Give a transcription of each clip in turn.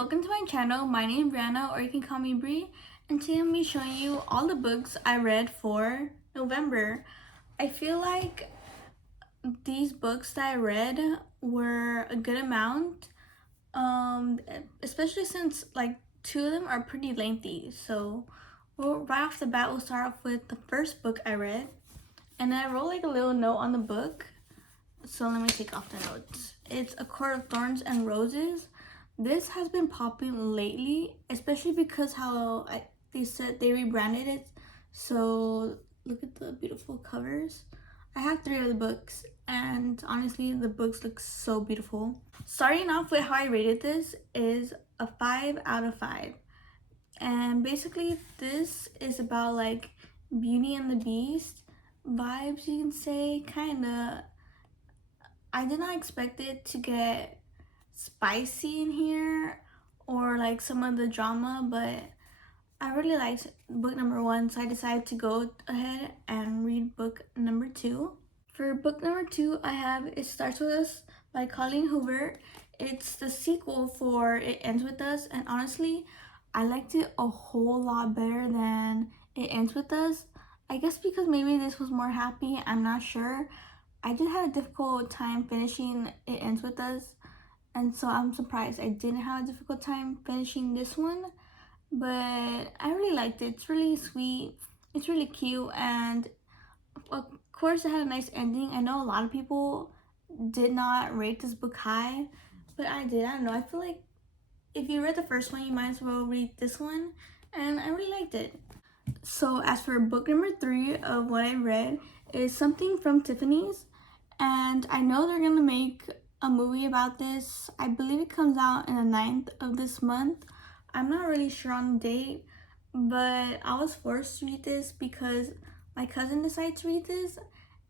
welcome to my channel. My name is Brianna, or you can call me Bri, and today I'm going to be showing you all the books I read for November. I feel like these books that I read were a good amount, especially since like two of them are pretty lengthy. So right off the bat, we'll start off with the first book I read, and then I wrote like a little note on the book. So let me take off the notes. It's A Court of Thorns and Roses. This has been popping lately, especially because they said they rebranded it. So look at the beautiful covers. I have 3 of the books, and honestly, the books look so beautiful. Starting off with how I rated this is a 5 out of 5. And basically, this is about like Beauty and the Beast vibes, you can say, kinda. I did not expect it to get spicy in here or like some of the drama, but I really liked book number 1, so I decided to go ahead and read book number 2. For book number 2, I have It Starts With Us by Colleen Hoover. It's the sequel for It Ends With Us, and honestly, I liked it a whole lot better than It Ends With Us. I guess because maybe this was more happy, I'm not sure. I did have a difficult time finishing It Ends With Us, and so I'm surprised I didn't have a difficult time finishing this one, but I really liked it. It's really sweet, it's really cute, and of course it had a nice ending. I know a lot of people did not rate this book high, but I did. I don't know, I feel like if you read the first one, you might as well read this one, and I really liked it. So as for book number 3 of what I read is Something from Tiffany's, and I know they're gonna make a movie about this. I believe it comes out in the 9th of this month. I'm not really sure on the date, but I was forced to read this because my cousin decided to read this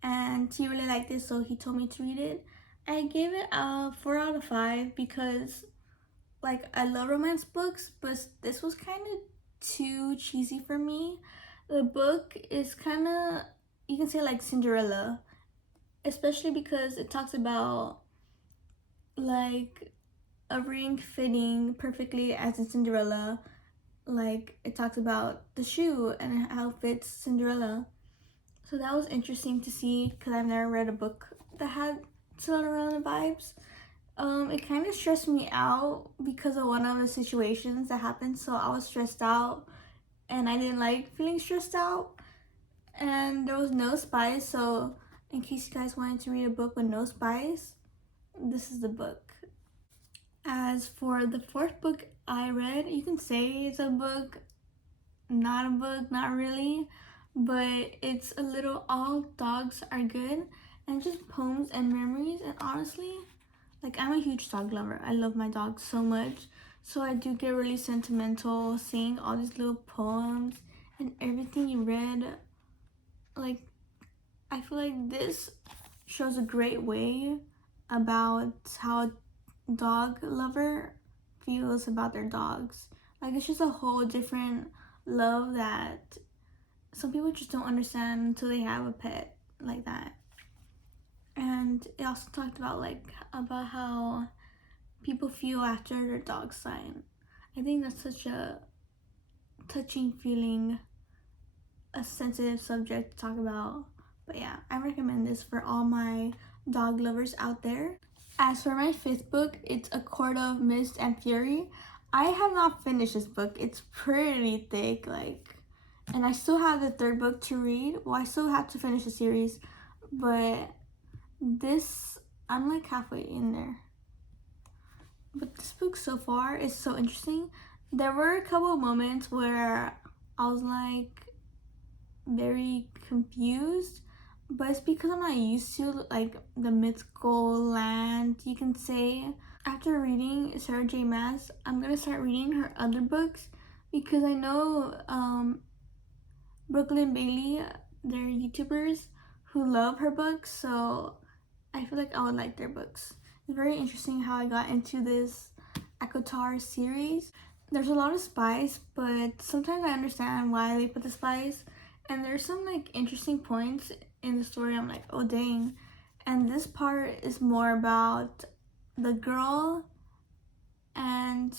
and he really liked it, so he told me to read it. I gave it a 4 out of 5 because like I love romance books, but this was kind of too cheesy for me. The book is kind of, you can say, like Cinderella, especially because it talks about like a ring fitting perfectly as in Cinderella. Like it talks about the shoe and how it fits Cinderella. So that was interesting to see because I've never read a book that had Cinderella vibes. It kind of stressed me out because of one of the situations that happened, so I was stressed out and I didn't like feeling stressed out. And there was no spies, so in case you guys wanted to read a book with no spies, this is the book. As for the 4th book I read, you can say it's a book, not really, but it's a little All Dogs Are Good, and just poems and memories. And honestly, like I'm a huge dog lover. I love my dogs so much, so I do get really sentimental seeing all these little poems and everything you read. Like I feel like this shows a great way about how a dog lover feels about their dogs. Like it's just a whole different love that some people just don't understand until they have a pet like that. And it also talked about how people feel after their dogs die. I think that's such a touching feeling, a sensitive subject to talk about. But yeah, I recommend this for all my dog lovers out there. As for my 5th book, it's A Court of Mist and Fury. I have not finished this book. It's pretty thick, and I still have the 3rd book to read. Well, I still have to finish the series, but this, I'm like halfway in there. But this book so far is so interesting. There were a couple of moments where I was like very confused, but it's because I'm not used to like the mythical land, you can say. After reading Sarah J Maas, I'm gonna start reading her other books because I know Brooklyn Bailey, they're YouTubers who love her books, so I feel like I would like their books. It's very interesting how I got into this ACOTAR series. There's a lot of spies, but sometimes I understand why they put the spies, and there's some like interesting points in the story I'm like, oh dang. And this part is more about the girl and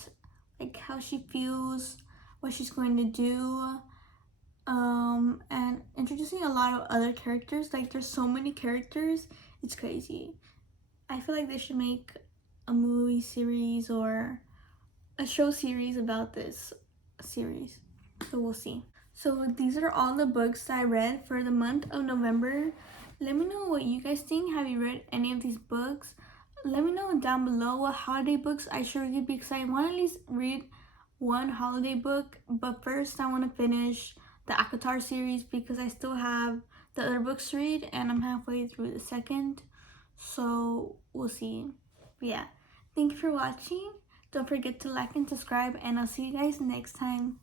like how she feels, what she's going to do, and introducing a lot of other characters. Like there's so many characters, it's crazy. I feel like they should make a movie series or a show series about this series. So we'll see. So these are all the books that I read for the month of November. Let me know what you guys think. Have you read any of these books? Let me know down below what holiday books I should read, because I want to at least read one holiday book. But first I want to finish the Akatar series because I still have the other books to read and I'm halfway through the second. So we'll see. But yeah, thank you for watching. Don't forget to like and subscribe, and I'll see you guys next time.